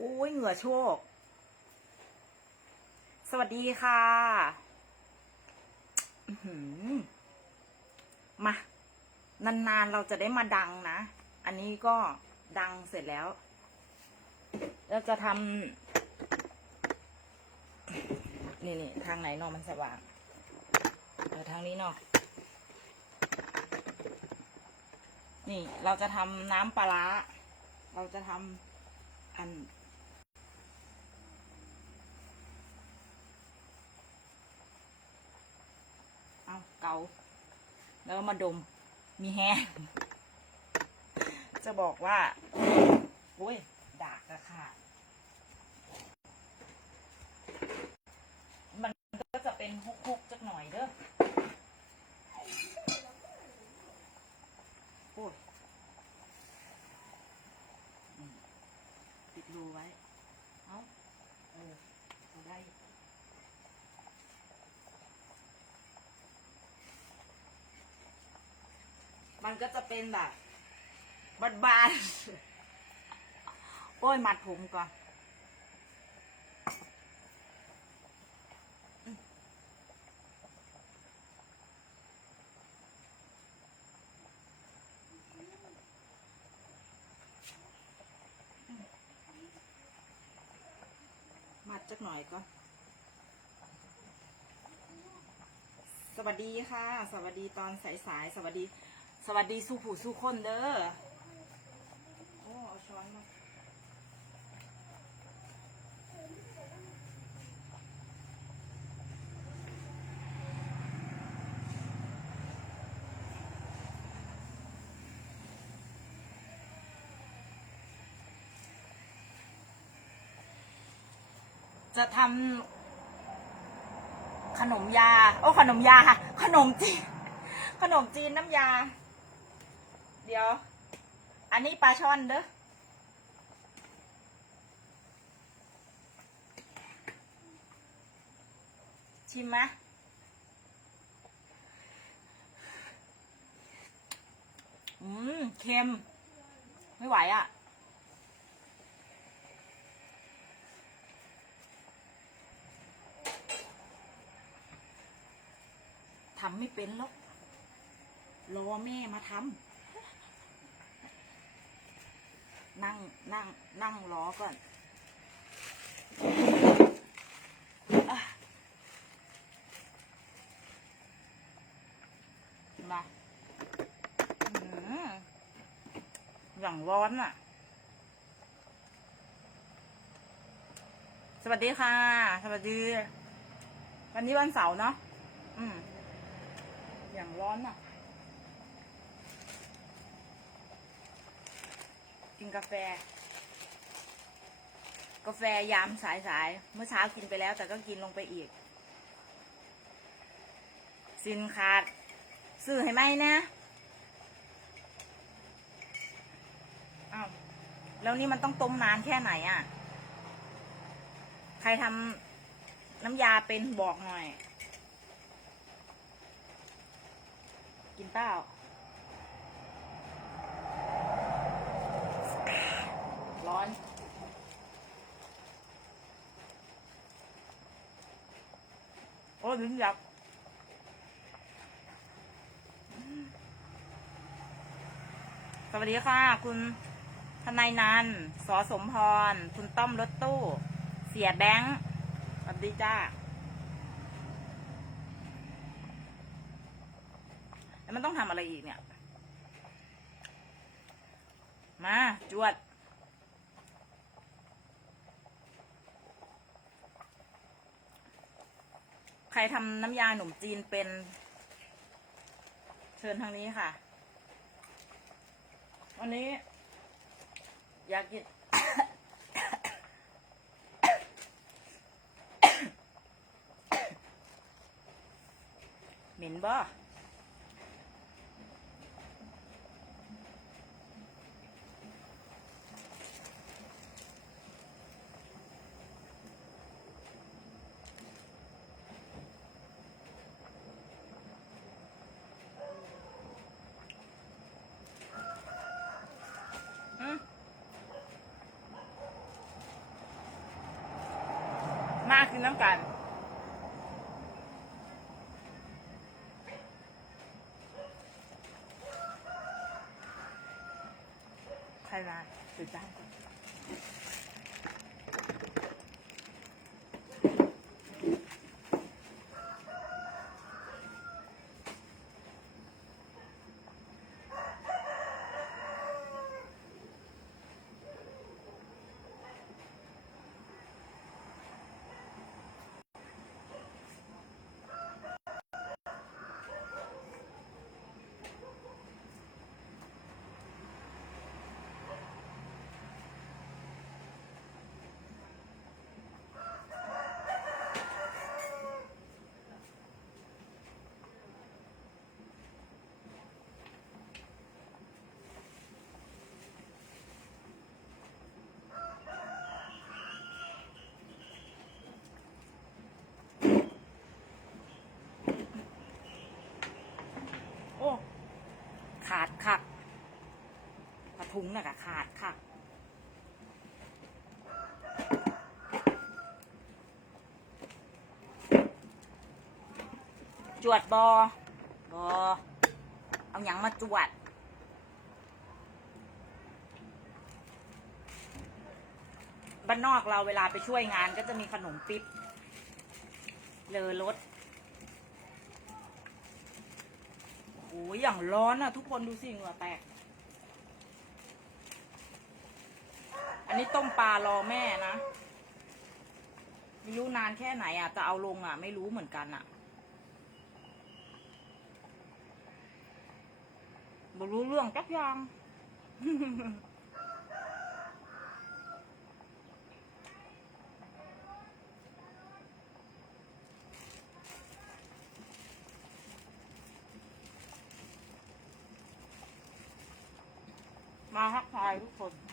โอ้ยเหงื่อโชก สวัสดีค่ะมานานๆเราจะได้มาดังนะ อันนี้ก็ดังเสร็จแล้ว เราจะทำนี่นี่ทางไหนนอมันสว่างเออทางนี้นาะนี่เราจะทำน้ำปลาร้าเราจะทำอัน เกาแล้วมาดมมีแห้งจะบอกว่าโอ้ยดากอะค่ะ มันก็จะเป็นฮกๆจักหน่อยเด้อโอ้ติดรูไว้ เอาเออเอาได้ มันก็จะเป็นแบบบานๆโอ้ยมัดผมก่อนมัดจักหน่อยก่อนสวัสดีค่ะ สวัสดีตอนสายๆสวัสดี สวัสดีสู้ผู้สู้คนเด้อโอ้เอาช้อนมาจะทำขนมยา โอ้ขนมยาขนมจีน ขนมจีนน้ำยา เดี๋ยว อันนี้ปลาช่อนเด้อชิมไหมอืม เค็ม ไม่ไหวอะ ทำไม่เป็นหรอก รอแม่มาทำ นั่งนั่งนั่งรอก่อนมาอืมอย่างร้อนอะ สวัสดีค่ะ สวัสดี วันนี้วันเสาร์เนาะ อืม อย่างร้อนอะ นกาแฟ กาแฟยามสายสายเมื่อเช้ากินไปแล้ว แต่ก็กินลงไปอีก สินขาดซื้อให้ไหมนะอ้าวแล้วนี่มันต้องต้มนานแค่ไหนอะ ใครทำน้ำยาเป็นบอกหน่อย กินเปล่า ร้อน โอ้ลิ้นยับสวัสดีค่ะ คุณทนายนันสอสมพร คุณต้อมรถตู้ เสียแบงค์สวัสดีจ้าแล้วมันต้องทำอะไรอีกเนี่ย มา จวด ใค รทำน้ำยาหนุ่มจีนเป็น เชิญทางนี้ค่ะ วันนี้ อยากกิน เหม็นบ่ นน้ำกันใครมาตื่นจ้างก่อดโอ้ ขาดคัก ถุงน่ะกะขาดคักจวดบอบอเอาหยังมาจวด บ้านนอกเราเวลาไปช่วยงานก็จะมีขนมปิ๊บเลอรถโอ้โหอย่างร้อนอะทุกคนดูสิเหงื่อแตก นี้ต้มปลารอแม่นะ ไม่รู้นานแค่ไหนอะ จะเอาลงอะ ไม่รู้เหมือนกันอะบ่รู้เรื่องจักอย่างมาทักทายทุกคน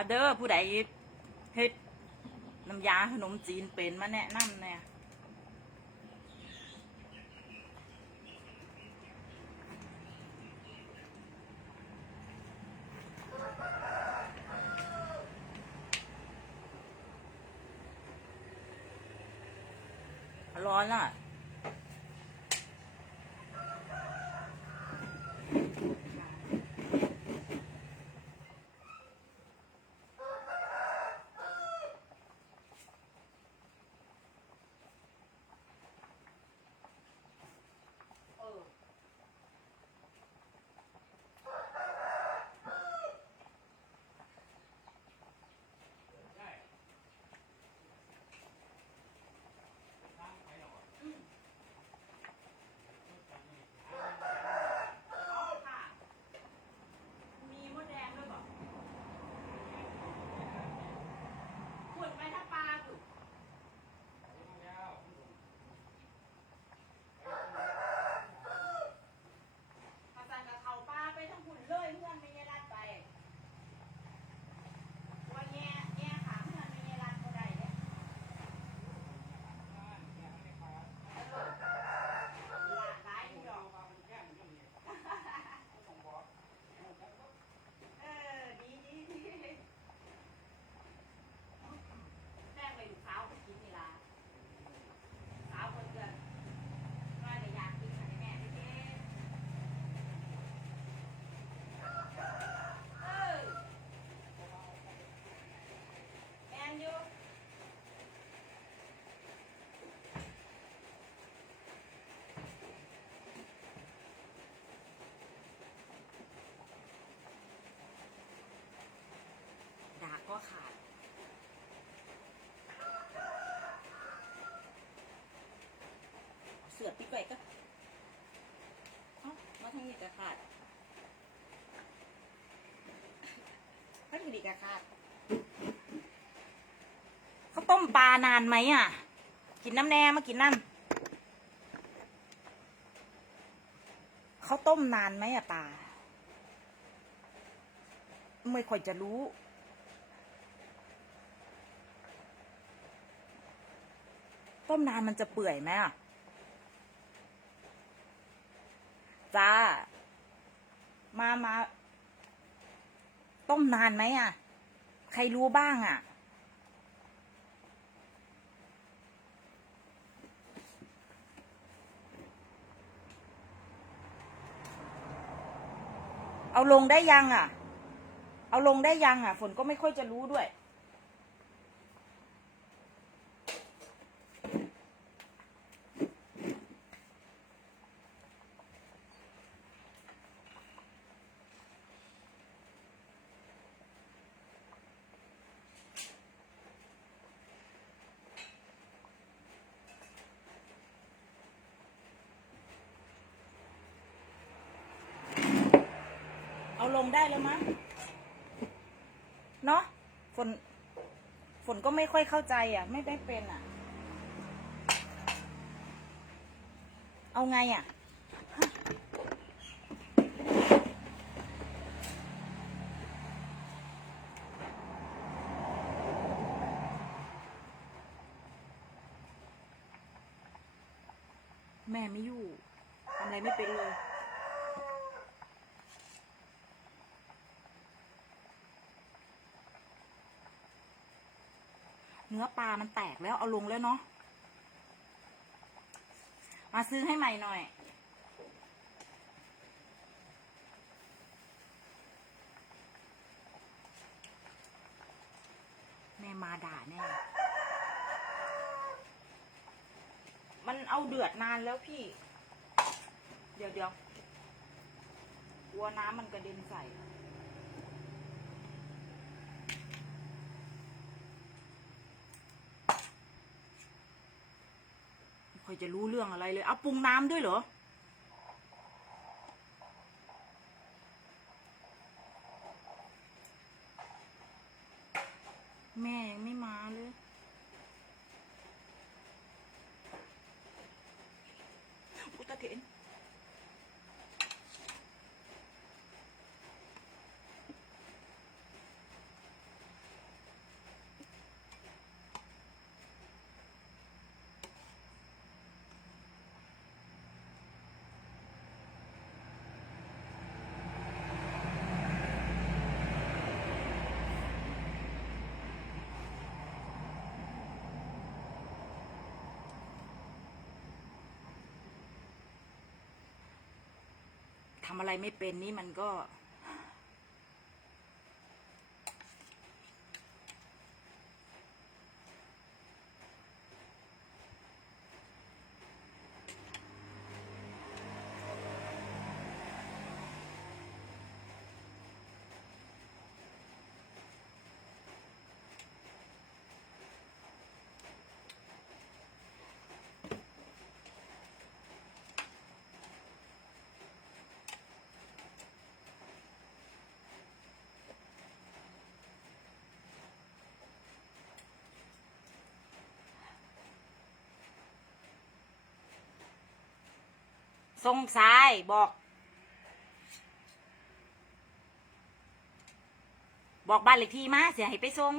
มาเด้อผู้ใดเฮ็ดน้ำยาขนมจีนเป็นมาแนะนำแน่ย ถ้าทางนี้กะขาดเขาต้มปลานานไหมอะ กินน้ำแน่มากินนั่นเขาต้มนานไหมอะปลาไม่ค่อยจะรู้ต้มนานมันจะเปื่อยไหมอะ จ้า มามา ต้มนานไหมอะ ใครรู้บ้างอะ เอาลงได้ยังอะ เอาลงได้ยังอะ ฝนก็ไม่ค่อยจะรู้ด้วย ลงได้แล้วมั้งเนาะฝน ฝนก็ไม่ค่อยเข้าใจอะ ไม่ได้เป็นอะ เอาไงอะฮะแม่ไม่อยู่ทำอะไรไม่เป็นเลย เนื้อปลามันแตกแล้วเอาลงแล้วเนาะมาซื้อให้ใหม่หน่อย แม่มาด่าแน่มันเอาเดือดนานแล้วพี่ เดี๋ยวเดี๋ยวกลัวน้ำมันกระเด็นใส่ ค่อยจะรู้เรื่องอะไรเลย เอาปรุงน้ำด้วยเหรอ แม่ยังไม่มาเลยอุตะเถน ทำอะไรไม่เป็นนี่มันก็ ทรงซ้ายบอก บอกบ้านเลขที่มาเสียให้ไปทรง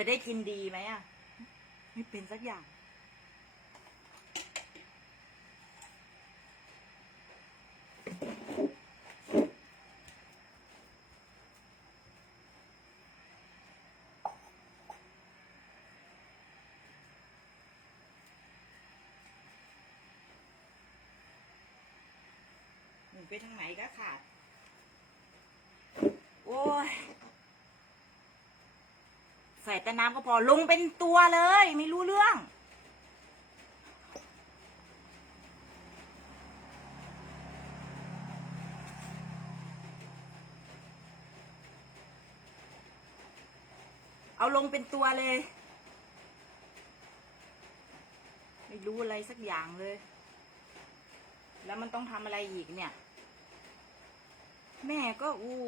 จะได้กินดีไหมอะ ไม่เป็นสักอย่าง หนูไปทางไหนก็ขาด แต่น้ำก็พอลงเป็นตัวเลย ไม่รู้เรื่อง เอาลงเป็นตัวเลย ไม่รู้อะไรสักอย่างเลย แล้วมันต้องทำอะไรอีกเนี่ย แม่ก็อู้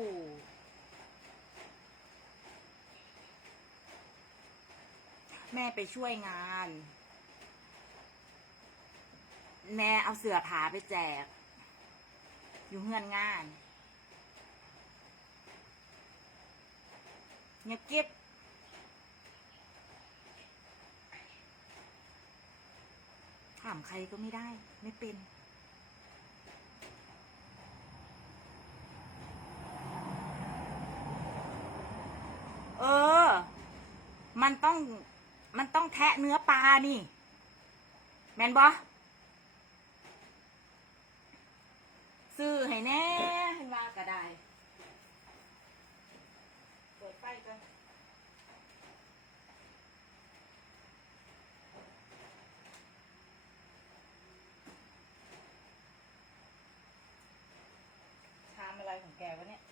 แม่ไปช่วยงาน แม่เอาเสือผาไปแจก อยู่เฮือนงานเงียบเก็บถามใครก็ไม่ได้ ไม่เป็นเออ มันต้อง มันต้องแทะเนื้อปลานี่ แมนบอซื้อให้แน่ให้ว่ากระได้ เปิดไฟกันชามอะไรของแกวะเนี่ย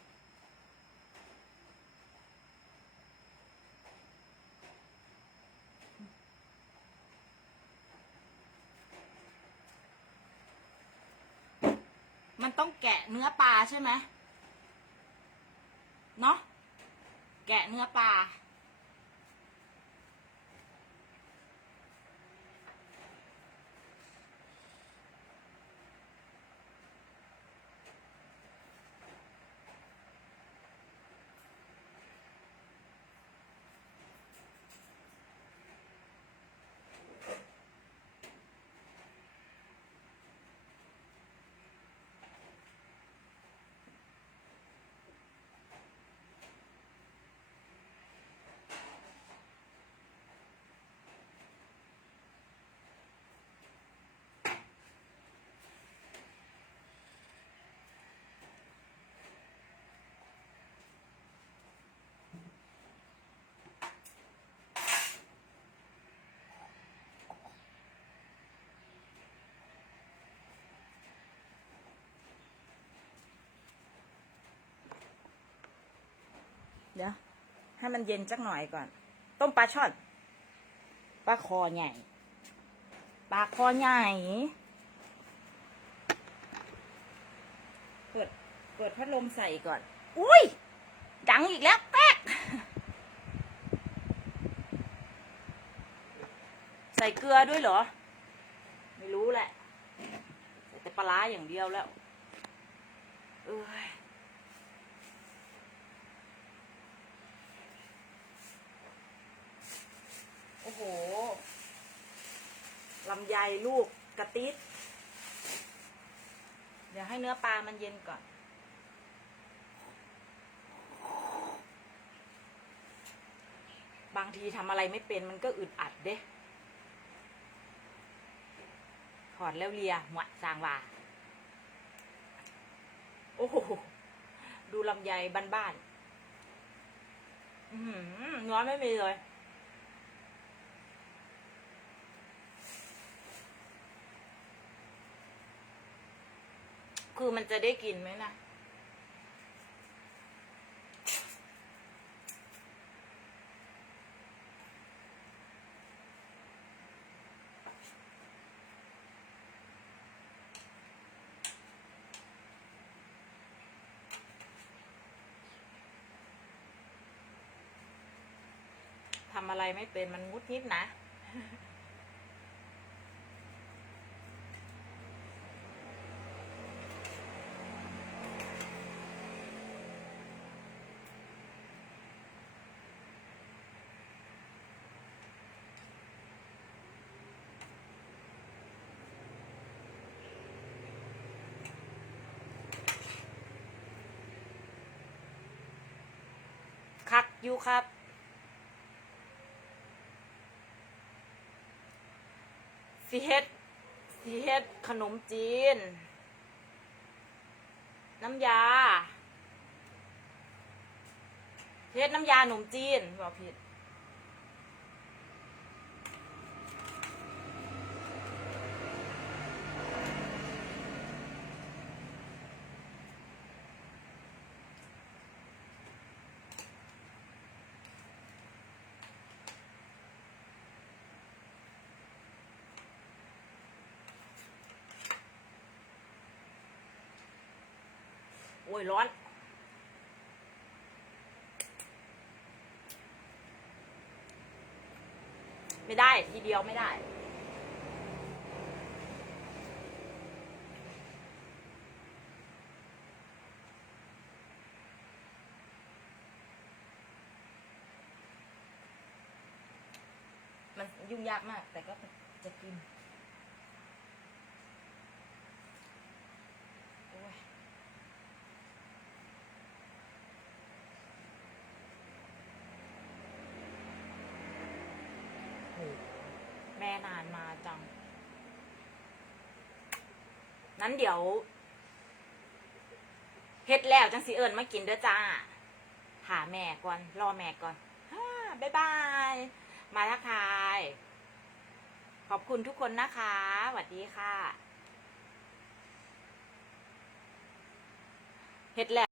มัน ต้องแกะเนื้อปลาใช่ไหมเนาะแกะเนื้อปลา เดี๋ยว ให้มันเย็นจักหน่อยก่อน ต้มปลาช่อนปลาคอใหญ่ปลาคอใหญ่เปิดเปิดพัดลมใส่ก่อน อุ้ย ดังอีกแล้วแป๊ก ใส่เกลือด้วยเหรอ ไม่รู้แหละ แต่ปลาร้าอย่างเดียวแล้ว เอ้ย โอ้โหลำไยลูกกระติดเดี๋ยวให้เนื้อปลามันเย็นก่อน บางทีทำอะไรไม่เป็นมันก็อึดอัดเด้ถอดแล้วเลียหมวดสางว่า โอ้โห ดูลำไยบ้านๆอื้อหือเนื้อไม่มีเลย คือมันจะได้กินไหมนะทำอะไรไม่เป็นมันงุดงิดนะ คัก อยู่ครับ สีเฮ็ดสีเฮ็ดขนมจีน น้ำยาเฮ็ดน้ำยาหนมจีนบอกผิด โอ้ยร้อน ไม่ได้ ทีเดียวไม่ได้มันยุ่งยากมาก แต่ก็จะกิน โอ้ย โหแม่นานมาจัง นั้นเดี๋ยวเฮ็ดแล้วจังสีเอิญมากินเด้อจ้า หาแม่ก่อน รอแม่ก่อนฮ่าบ๊ายบาย มาทักทาย ขอบคุณทุกคนนะคะสวัสดีค่ะเฮ็ดแล้ว